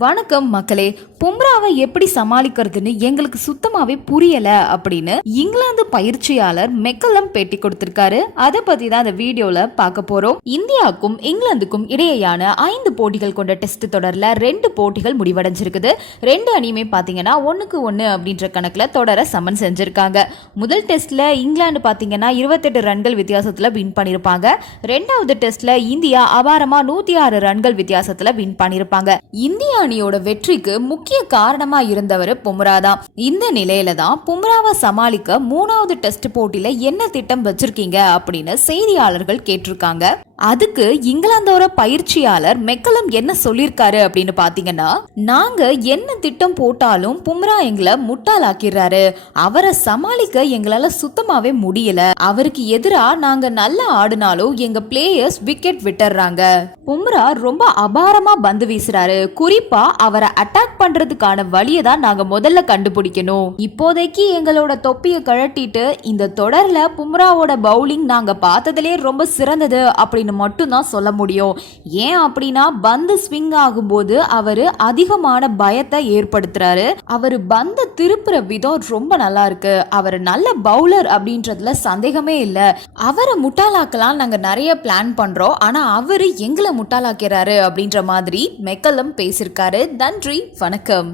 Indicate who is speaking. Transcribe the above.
Speaker 1: வணக்கம் மக்களே பும்ராவை எப்படி சமாளிக்கிறதுன்னு எங்களுக்கு சுத்தமாவே புரியல அப்படின்னு இங்கிலாந்து பயிற்சியாளர் மெக்கலம் பேட்டி கொடுத்திருக்காரு. அதை பத்தி தான் இந்த வீடியோல பார்க்க போறோம். இந்தியாவுக்கும் இங்கிலாந்துக்கும் இடையேயான ஐந்து போட்டிகள் கொண்ட டெஸ்ட் தொடர்ல ரெண்டு போட்டிகள் முடிவடைஞ்சிருக்குது. ரெண்டு அணியுமே பாத்தீங்கன்னா ஒண்ணுக்கு ஒண்ணு அப்படின்ற கணக்குல தொடர சமன் செஞ்சிருக்காங்க. முதல் டெஸ்ட்ல இங்கிலாந்து பாத்தீங்கன்னா இருபத்தெட்டு ரன்கள் வித்தியாசத்துல வின் பண்ணிருப்பாங்க. ரெண்டாவது டெஸ்ட்ல இந்தியா அபாரமா நூத்தி ஆறு ரன்கள் வித்தியாசத்துல வின் பண்ணிருப்பாங்க. இந்தியா அணியோட வெற்றிக்கு முக்கிய காரணமா இருந்தவர் பும்ரா தான் இந்த நிலையில தான் பும்ராவை சமாளிக்க மூணாவது டெஸ்ட் போட்டியில என்ன திட்டம் வச்சிருக்கீங்க அப்படின்னு செய்தியாளர்கள் கேட்டிருக்காங்க. அதுக்கு இங்கிலாந்தோட பயிற்சியாளர் மெக்கலம் என்ன சொல்லியிருக்காரு அப்படின்னு பாத்தீங்கன்னா நாங்க என்ன திட்டம் போட்டாலும் பும்ரா எங்களை முட்டாளாக்கிறாரு அவரை சமாளிக்க எங்களால சுத்தமாவே முடியல. அவருக்கு எதிரா நாங்க நல்லா ஆடினாலும் எங்க பிளேயர்ஸ் விக்கெட் விட்டுறாங்க. பும்ரா ரொம்ப அபாரமா பந்து வீசுறாரு. குறிப்பா அவரை அட்டாக் பண்றதுக்கான வழியை தான் நாங்க முதல்ல கண்டுபிடிக்கணும். இப்போதைக்கு எங்களோட தொப்பியை கழட்டிட்டு இந்த தொடர்ல பும்ராவோட பவுலிங் நாங்க பார்த்ததுலே ரொம்ப சிறந்தது அப்படின்னு மட்டும் தான் சொல்ல முடியும். ஏன் அப்படின்னா பந்து ஸ்விங் ஆகும்போது அவரு அதிகமான பயத்தை ஏற்படுத்துறாரு. அவரு பந்த திருப்புற விதம் ரொம்ப நல்லா இருக்கு. அவர் நல்ல பவுலர் அப்படின்றதுல சந்தேகமே இல்ல. அவரை முட்டாளாக்கலாம் நாங்க நிறைய பிளான் பண்றோம். ஆனா அவரு எங்களை முட்டாளாக்கிறாரு அப்படின்ற மாதிரி மெக்கலம் பேசியிருக்காரு. நன்றி வணக்கம்.